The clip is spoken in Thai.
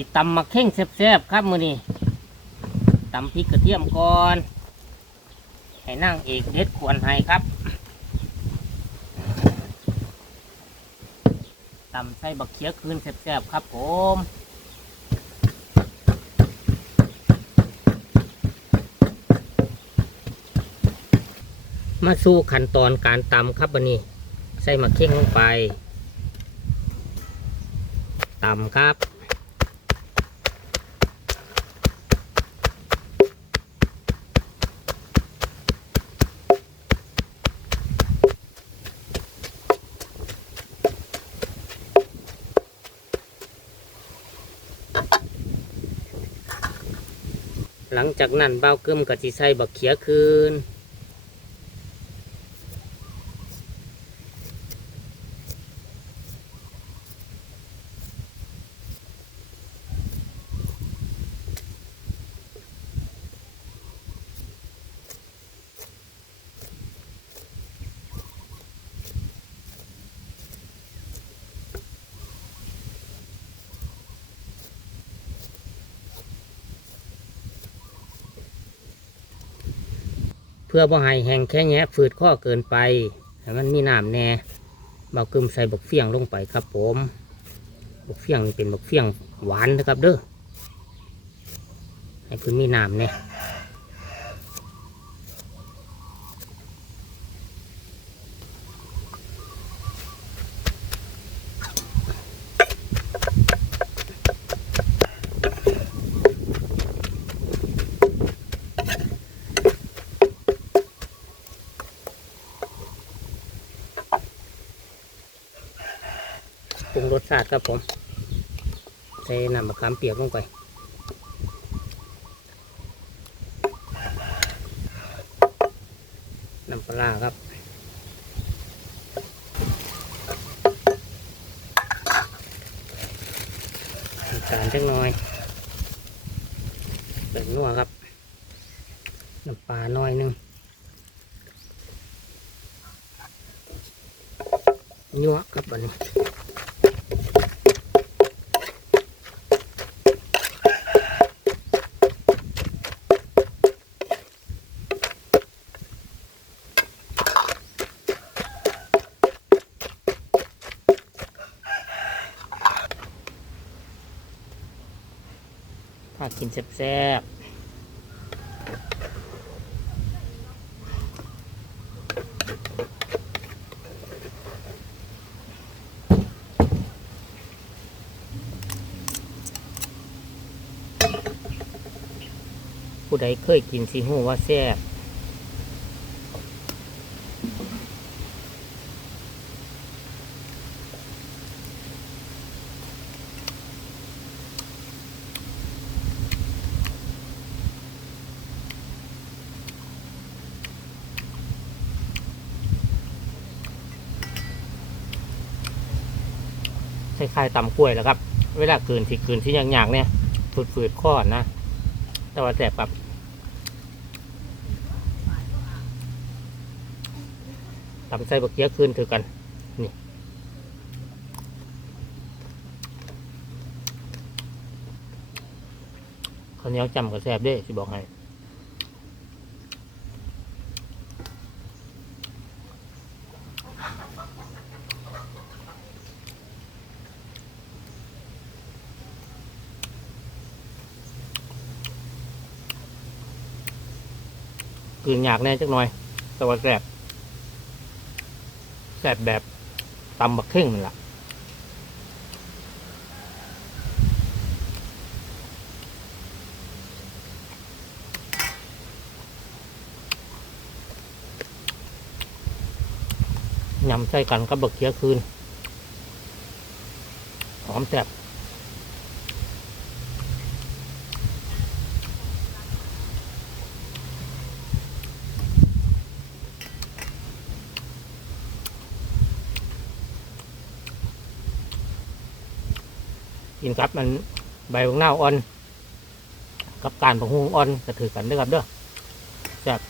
สิตำมาเข่งแซ่บๆครับมือนี้ตำพริกกระเทียมก่อน ให้นั่งเอกเด็ดควรให้ครับตำใส่บักเขียคืนแซ่บๆครับผมมาสู่ขั้นตอนการตำครับวันนี้ ใส่มะเข่งลงไปตำครับ หลังจากนั้นเบ้ากึมกับจีไสบักเขียคืน เพื่อบ่ให้แห้งแค่แงะฝืดข้อเกินไปให้มันมีน้ำแน่เบากึมใส่บกเฟียงลงไปครับผมบกเฟียงนี่เป็นบกเฟียงหวานนะครับเด้อให้เพื้นมีน้ำแน่ รุงรสชาติครับผม ใส่น้ำมะขามเปียกลงไปน้ำปลาครับน้ำตาลจักน่อยเปิดนัวครับ น้ำปลาน้อยหนึงยั่วครับอันนี้ กินแซ่บผู้ใดเคยกินสีหูว่าแซ่บ คล้ายๆตำกล้วยแล้วครับ เวลาเกินที่กินที่ยากๆเนี่ยฝืดๆข้อนะ แต่ว่าแสบแบบตำใส่บักเกียคืนถือกัน นี่ข้าวเหนียวจำกับแซบด้สิบอกให้ กลืนยากแน่จักหน่อย แต่ว่าแสบแสบแบบตำบักเข่งนั่แหละยำใส่กันกับบักเขียคืนหอมแสบ กินครับมันใบของเน่าอ่อน กับการผักฮุงอ่อนก็ถือกันด้วยครับเด้อจาก